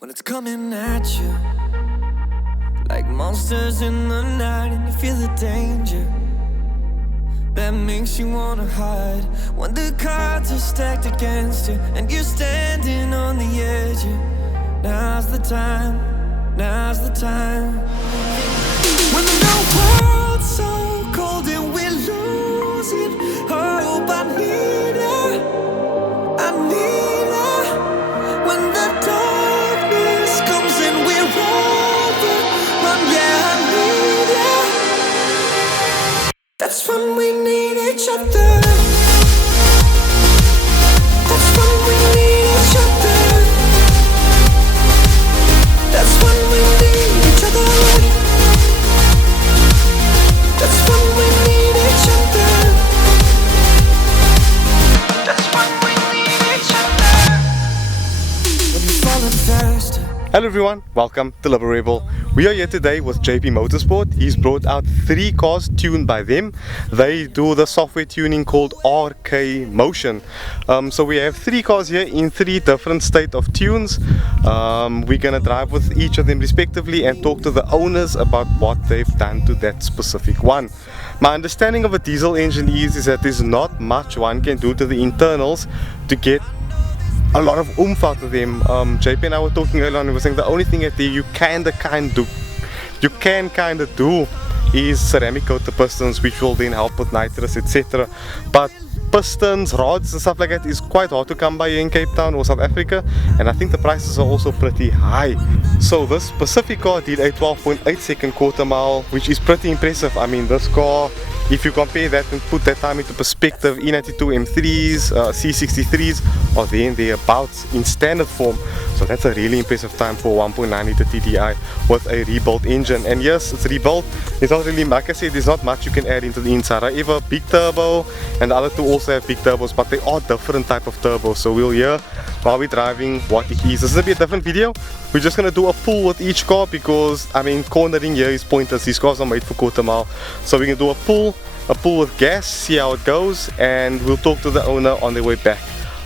When it's coming at you like monsters in the night, and you feel the danger that makes you wanna hide. When the cards are stacked against you and you're standing on the edge, now's the time, now's the time. When the world's so cold and we're losing hope, I need her, I need her. When the darkness comes and we're overrun, yeah, I need her. That's when we need each other. That's when we need each other. That's when we need each other. That's when we need each other. That's when we need each other. When you're falling faster. Hello everyone, welcome to Liberebil. We are here today with JP Motorsport. He's brought out 3 cars tuned by them. They do the software tuning called RK Motion. So we have 3 cars here in 3 different state of tunes. We're gonna drive with each of them respectively and talk to the owners about what they've done to that specific one. My understanding of a diesel engine is that there's not much one can do to the internals to get a lot of oomph out of them. JP and I were talking earlier on, and we were saying the only thing that you can kind of do is ceramic coat the pistons, which will then help with nitrous, etc. But pistons, rods and stuff like that is quite hard to come by here in Cape Town or South Africa, and I think the prices are also pretty high. So this specific car did a 12.8 second quarter mile, which is pretty impressive. I mean, this car, if you compare that and put that time into perspective, E92 M3s, C63s are there and thereabouts in standard form. So that's a really impressive time for 1.9 liter TDI with a rebuilt engine. And yes, it's rebuilt. It's not really, like I said, there's not much you can add into the inside. However, big turbo, and the other two also have big turbos, but they are different type of turbos. So we'll hear while we're driving what it is. This is going to be a different video. We're just going to do a pull with each car because, I mean, cornering here is pointless. These cars are made for quarter mile. So we're going to do a pull with gas, see how it goes, and we'll talk to the owner on the way back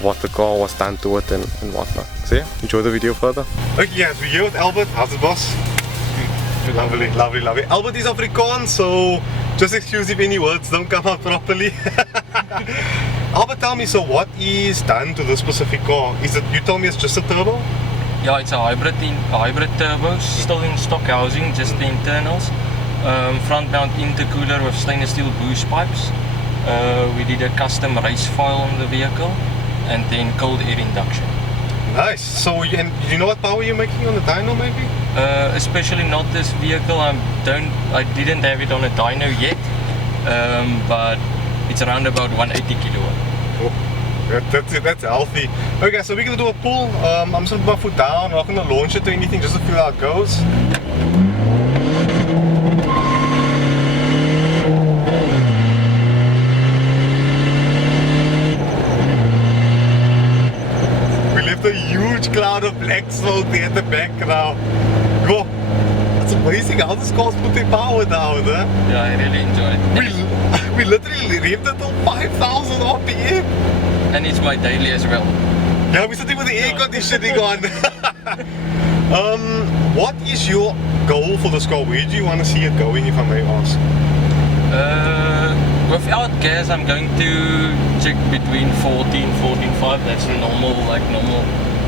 what the car was done to it and whatnot. So yeah, enjoy the video further. Okay guys, we're here with Albert. How's it, boss? Lovely, lovely, lovely. Albert is Afrikaans, so just excuse if any words don't come out properly. Albert, tell me, so what is done to this specific car? Is it, you told me it's just a turbo? Yeah, it's a hybrid turbo, still in stock housing, just the internals. Front mount intercooler with stainless steel boost pipes. We did a custom race foil on the vehicle, and then cold air induction. Nice. So, and you know what power you're making on the dyno maybe? Especially not this vehicle. I didn't have it on a dyno yet, but it's around about 180 kilowatt. Oh, that's healthy. Okay, so we're gonna do a pull. I'm just gonna put my foot down. I'm not gonna launch it or anything, just to feel how it goes. A huge cloud of black smoke there at the back now. Whoa, it's amazing how this car's put their power down, huh? Yeah, I really enjoy it. We literally revved it till 5,000 RPM. And it's my daily as well. Yeah, we're sitting with the air conditioning on. What is your goal for this car? Where do you want to see it going, if I may ask? Without gas, I'm going to check between 14.5. That's normal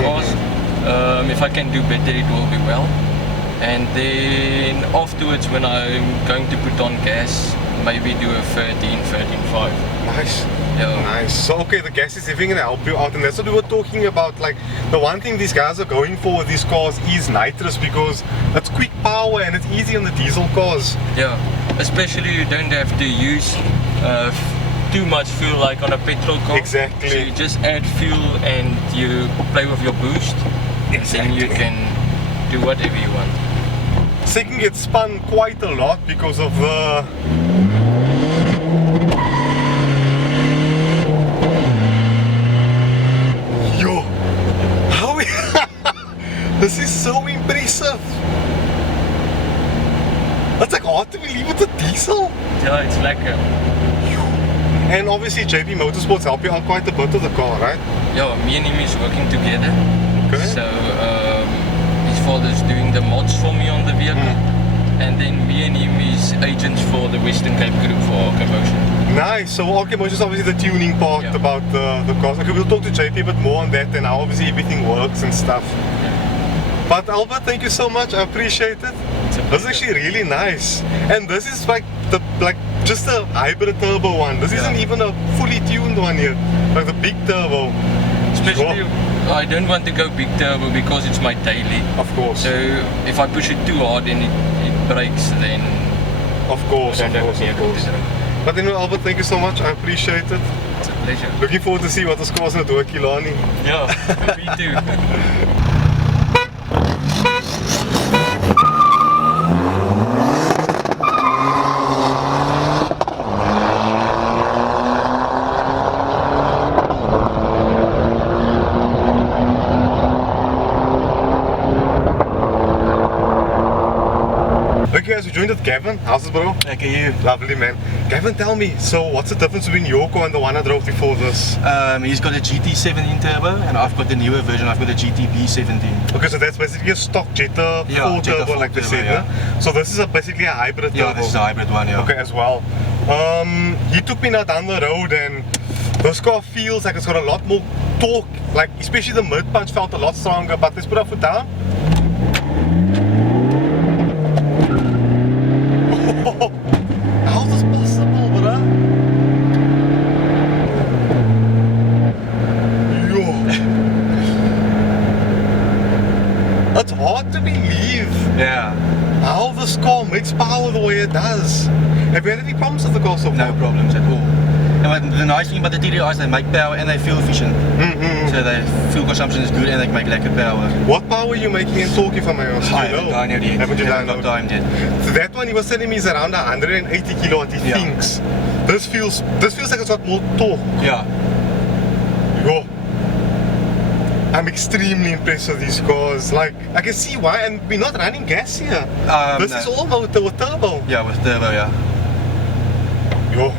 cars. If I can do better, it will be well. And then afterwards, when I'm going to put on gas, maybe do a 13.5. Nice. Yeah. Nice. So okay, the gas is even gonna help you out, and that's what we were talking about. Like, the one thing these guys are going for with these cars is nitrous, because it's quick power and it's easy on the diesel cars. Yeah, especially you don't have to use too much fuel like on a petrol car. Exactly. So you just add fuel and you play with your boost. Exactly. And then you can do whatever you want. Second gets spun quite a lot because of the this is so impressive. It's like hard to believe it's a diesel. Yeah, it's like a... And obviously JP Motorsports help you out quite a bit of the car, right? Yeah, me and him is working together. Okay. So the mods for me on the vehicle. And then me and him is agents for the Western Cape group for Orca. Nice. So Orca is obviously the tuning part about the cars. Okay, we'll talk to JP a bit more on that and how obviously everything works and stuff. But Albert, thank you so much. I appreciate it. This is actually really nice. And this is like just a hybrid turbo one. This isn't even a fully tuned one here. Like the big turbo. Especially, I don't want to go big turbo because it's my daily. Of course. So if I push it too hard and it breaks, then of course. But anyway, Albert, thank you so much. I appreciate it. It's a pleasure. Looking forward to see what the scores in the Kilani. Yeah, me too. Okay guys, we joined with Gavin. How's it, bro? Okay, you. Lovely, man. Gavin, tell me, so what's the difference between Yoko and the one I drove before this? He's got a GT17 turbo and I've got the newer version, I've got a GTB17. Okay, so that's basically a stock Jetta full turbo like they said, yeah? So this is basically a hybrid turbo? Yeah, this is a hybrid one, yeah. Okay, as well. He took me now down the road and this car feels like it's got a lot more torque, like especially the mid punch felt a lot stronger, but let's put our foot down. How is this possible, bruh? Yo. It's hard to believe. Yeah. How this car makes power the way it does. Have you had any problems with the car so far? No problems at all. And the nice thing about the TDIs, they make power and they fuel efficient. So their fuel consumption is good and they can make lekker power. What power are you making in torque, if I may ask? I haven't done it yet. Haven't you done got time yet? So that one he was telling me is around 180 kilowatt, he thinks. This feels like it's got more torque. Yeah. Yo. I'm extremely impressed with these cars. Like, I can see why, and we're not running gas here. This is all motor with turbo. Yeah, with turbo, yeah. Yo.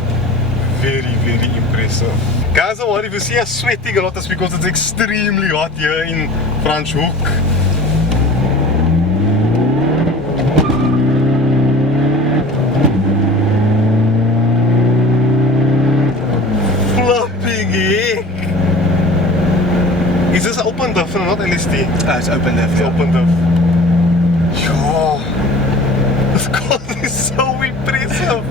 Very, very impressive. Guys, don't worry if you see us sweating a lot, that's because it's extremely hot here in Franschhoek. Flipping heck! Is this open diff and not LSD? It's open diff. It's open diff. Yo! This car is so impressive!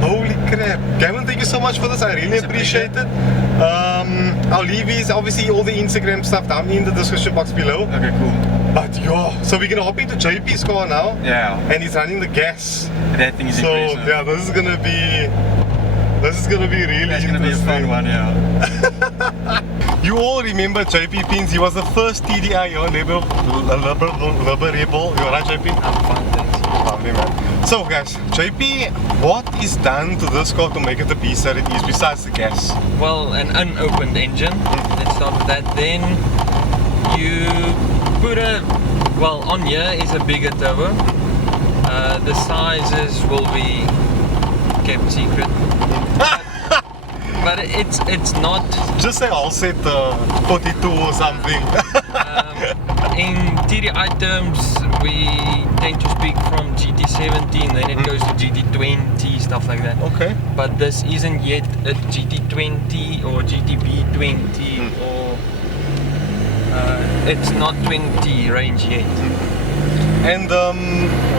Holy crap. Gavin, thank you so much for this. I really appreciate it. I'll leave these, obviously all the Instagram stuff down in the description box below. Okay, cool. But yo, so we're gonna hop into JP's car now. Yeah. And he's running the gas. That thing is impressive. So yeah, this is gonna be really That's gonna be a fun one, yeah. You all remember JP Pins, he was the first TDI on Liberebil. You're right, JP? I'm fine, thanks. Lovely, man. So guys, JP, what is done to this car to make it the beast that it is besides the gas? Well, an unopened engine. Let's start with that. Then you put on here is a bigger turbo. The sizes will be kept secret. But it's not. Just say I'll set 42 or something. In TDI terms, we tend to speak from GT17, then it goes to GT20, stuff like that. Okay. But this isn't yet a GT20 or GTB20 or it's not 20 range yet. And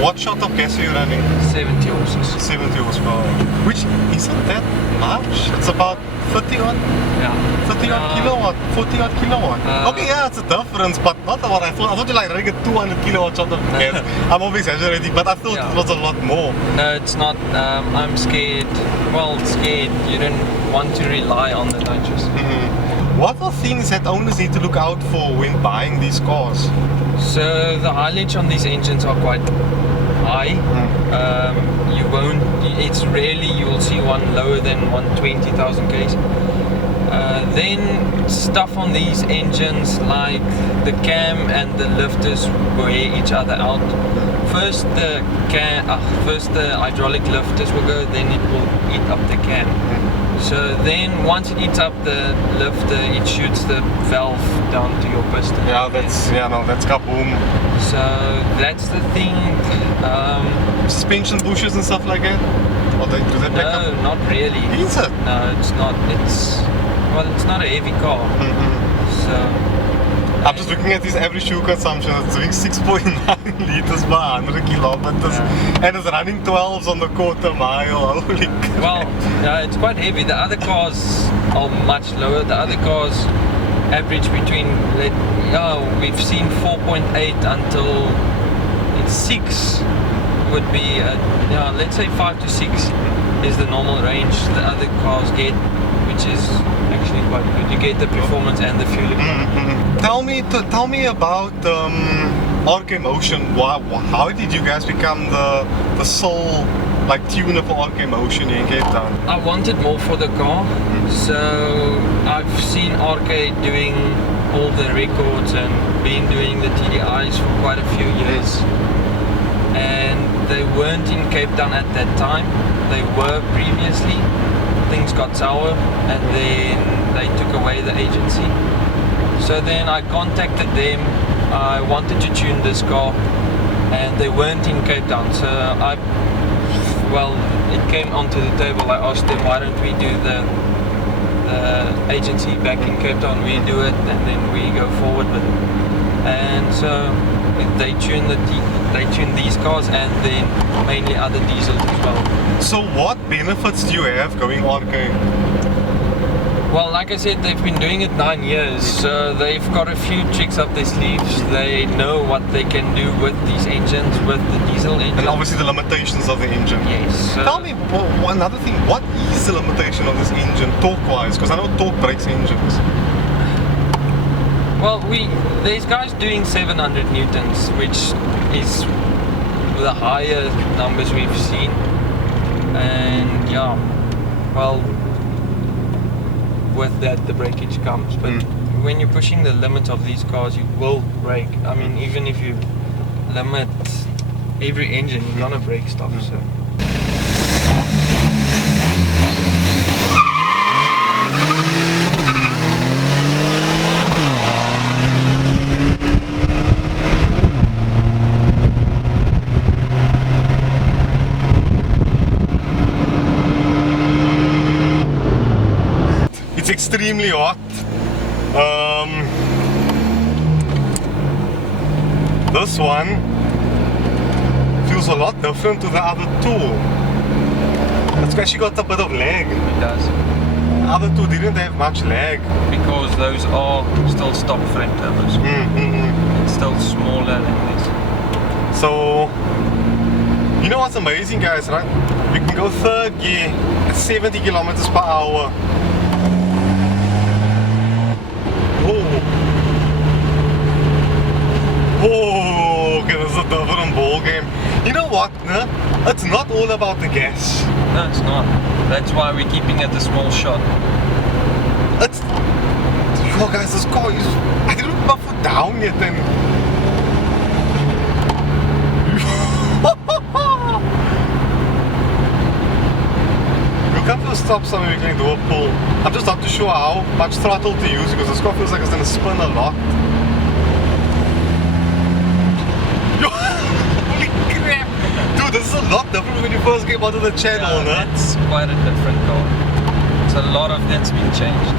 what shot of gas are you running? 70 horses. 70 horsepower. Which isn't that much. It's about 30 odd. Yeah. 30 odd kilowatt, 40 odd kilowatt. Okay, yeah, it's a difference, but not what I thought. I thought you like running a 200 kilowatt shot of gas. I'm always exaggerating, but I thought it was a lot more. No, it's not. I'm scared. Well, scared. You don't want to rely on the nitrous. What are things that owners need to look out for when buying these cars? So the mileage on these engines are quite high. It's rarely you will see one lower than 120,000 k's. Then stuff on these engines like the cam and the lifters wear each other out. First the hydraulic lifters will go, then it will eat up the cam. So then once it eats up the lift, it shoots the valve down to your piston. Yeah, that's kaboom. So that's the thing. Suspension bushes and stuff like that? Or do they pick up? No, not really. Is it? No, it's not. It's not a heavy car. So I'm just looking at this average fuel consumption. It's doing 6.9 liters per 100 kilometers, and it's running 12s on the quarter mile. Holy crap. Well, it's quite heavy. The other cars are much lower. The other cars average between, we've seen 4.8 until it's 6 would be, let's say 5 to 6 is the normal range the other cars get, which is actually quite good. You get the performance and the fuel economy. Tell me about RK Motion. How did you guys become the sole tuner for RK Motion here in Cape Town? I wanted more for the car, so I've seen RK doing all the records and been doing the TDIs for quite a few years, and they weren't in Cape Town at that time. They were previously. Things got sour, and then they took away the agency. So then I contacted them. I wanted to tune this car, and they weren't in Cape Town. So it came onto the table. I asked them, why don't we do the agency back in Cape Town? We do it, and then we go forward with it. And so they tune these cars, and then mainly other diesels as well. So what benefits do you have going RK? Well, like I said, they've been doing it 9 years, so they've got a few tricks up their sleeves. They know what they can do with these engines, with the diesel engine. And obviously the limitations of the engine. Yes. Tell me, another thing, what is the limitation of this engine, torque-wise? Because I know torque breaks engines. Well, there's guys doing 700 newtons, which is the higher numbers we've seen. And with that the breakage comes, but when you're pushing the limits of these cars, you will break. I mean, even if you limit every engine, you're gonna break stuff. So extremely hot. This one feels a lot different to the other two. It's actually got a bit of lag. it does. The other two didn't have much lag. Because those are still stock frame turbos. It's still smaller than this. So, you know what's amazing, guys, right? We can go third gear at 70 kilometers per hour. Oh, okay, this is a different ball game. You know what, no? It's not all about the gas. No, it's not. That's why we're keeping it a small shot. It's... Yo guys, this car is... I didn't put my foot down yet and... We'll come to a stop somewhere, we can do a pull. I'm just not too sure how much throttle to use because this car feels like it's going to spin a lot. Holy crap! Dude, this is a lot different when you first came onto the channel, no? It's quite a different car. It's a lot of that's been changed.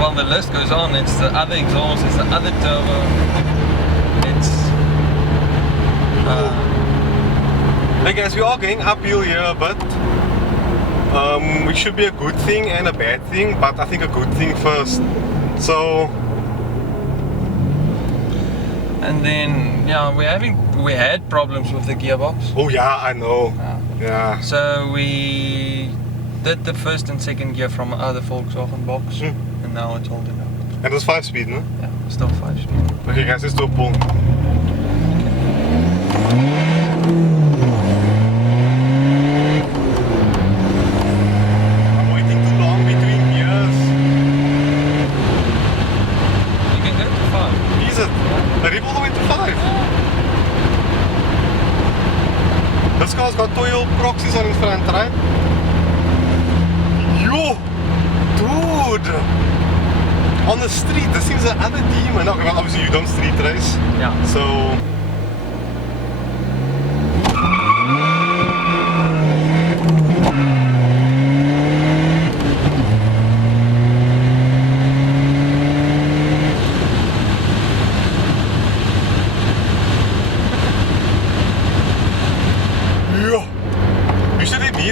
Well, the list goes on. It's the other exhaust, it's the other turbo. It's... Hey guys, we are going uphill here a bit. Which should be a good thing and a bad thing, but I think a good thing first. So... And then, we had problems with the gearbox. Oh yeah, I know. Yeah. So we did the first and second gear from other Volkswagen box, and now it's holding up. And it's 5-speed, no? Yeah, still 5-speed. Okay guys, let's do a pull. I'm waiting too long between gears. You can go to 5. Is it? I did all the way to 5. This car it's got oil proxies on in front, right? Yo! Dude! On the street, this thing's the other demon. No, well, obviously you don't street race. Yeah. So...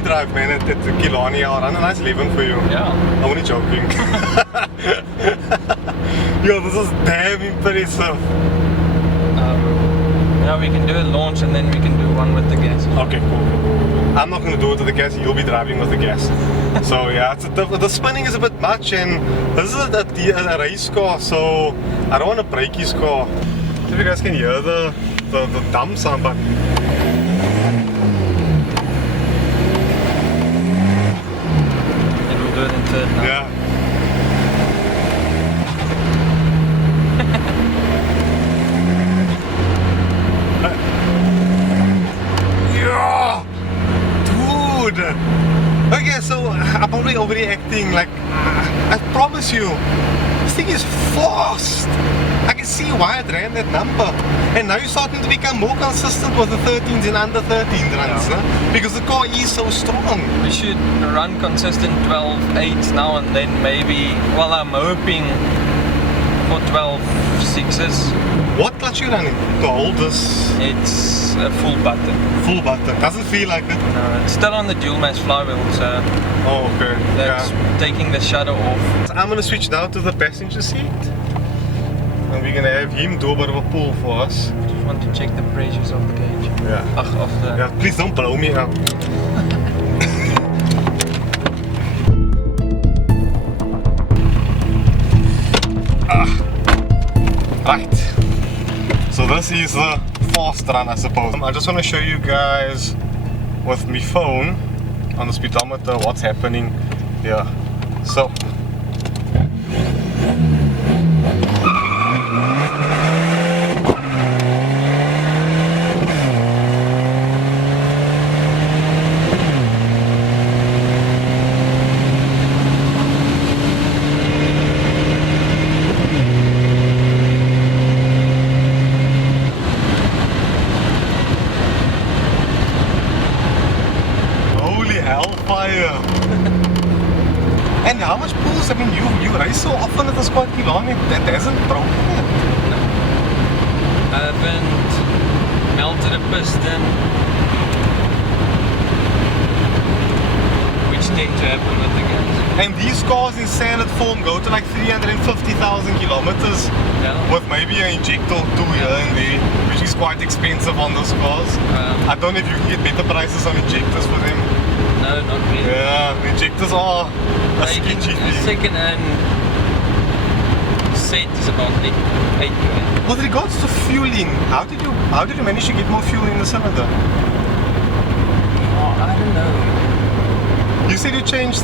Drive, man, at Killarney, I'll run a nice 11 for you. Yeah. I'm only joking. Yo, this is damn impressive. Yeah, we can do a launch and then we can do one with the gas. Okay, cool. I'm not going to do it with the gas, you'll be driving with the gas. So yeah, the spinning is a bit much, and this is a race car, so I don't want to break his car. If you guys can hear the dumb sound, but yeah. Yeah, dude. Okay, so I'm probably overreacting. Like, I promise you, this thing is fast. I can see why it ran that number. And now you're starting to become more consistent with the 13s and under 13 runs, Yeah. no? Because the car is so strong. We should run consistent 12.8s now and then maybe, well, I'm hoping for 12.6s. What clutch you running to hold this It's a full button. full button? Doesn't feel like it. No, it's still on the dual mass flywheel, so Oh, okay. that's taking the shadow off. So I'm gonna switch now to the passenger seat. And we're gonna have him do a bit of a pull for us. Just want to check the pressures of the gauge. Yeah. Of the... Yeah, please don't blow me up. Right. So this is the fast run, I suppose. I just want to show you guys with my phone on the speedometer what's happening here. So and how much pulls? I mean, you race so often at the squad Killarney, that hasn't broken yet. I haven't melted a piston, which tend to happen with the gas. And these cars in standard form go to like 350,000 kilometers Yeah. with maybe an injector or two here and there, which is quite expensive on those cars. I don't know if you can get better prices on injectors for them. No, not really. Yeah, the injectors are a sketchy A thing. second-hand set is about 8 grand. With regards to fueling, how did you manage to get more fuel in the cylinder? Oh, I don't know. You said you changed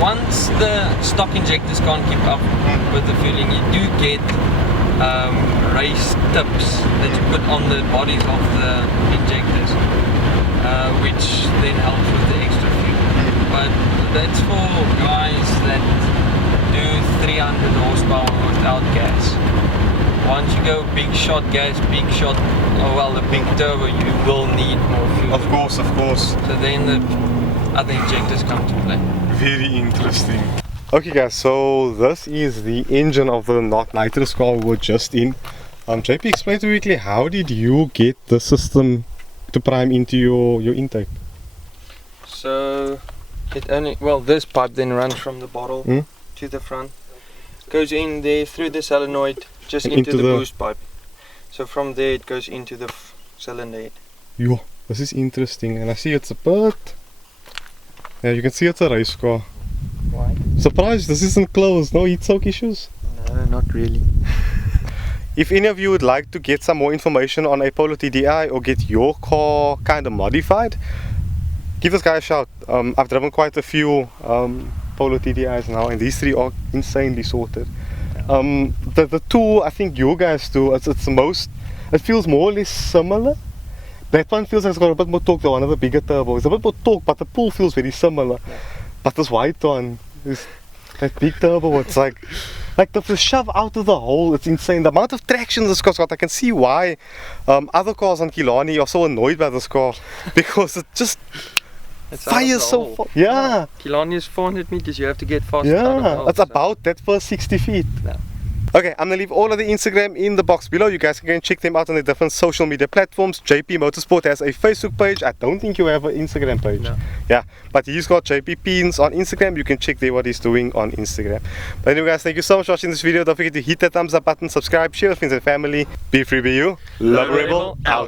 Once the stock injectors can't keep up with the fueling, you do get race tips that you put on the bodies of the injectors, which then helps with the extra fuel. But that's for guys that do 300 horsepower without gas. Once you go big shot gas, big shot, the big turbo, you will need more fuel. Of course. So then the other injectors come to play. Very interesting. Okay guys, so this is the engine of the NITROUS car we were just in. JP, explain to me quickly, how did you get the system to prime into your intake? So it only, this pipe then runs from the bottle to the front, goes in there through the solenoid just into the boost pipe. So from there it goes into the cylinder head. Yo, this is interesting, and I see it's a bit. Yeah, you can see it's a race car. Why? Surprised this isn't closed, no heat soak issues? No, not really. If any of you would like to get some more information on a Polo TDi or get your car kind of modified, give this guy a shout. I've driven quite a few Polo TDIs now, and these three are insanely sorted. The two I think you guys do, it feels more or less similar, That one feels like it's got a bit more torque than one of the bigger turbos. It's a bit more torque, but the pull feels very similar. Yeah. But this white one, that big turbo, it's like the shove out of the hole, it's insane. The amount of traction this car's got, I can see why other cars on Killarney are so annoyed by this car because it just It's fires so far. Yeah. Killarney is 400 meters, you have to get fast. Yeah, it's about that first 60 feet. Yeah. Okay, I'm gonna leave all of the Instagram in the box below. You guys can go and check them out on the different social media platforms. JP Motorsport has a Facebook page. I don't think you have an Instagram page. No. Yeah, but he's got JP Pins on Instagram. You can check there what he's doing on Instagram. But anyway guys, thank you so much for watching this video. Don't forget to hit that thumbs up button, subscribe, share with friends and family. Be free, be you. Liberebil out.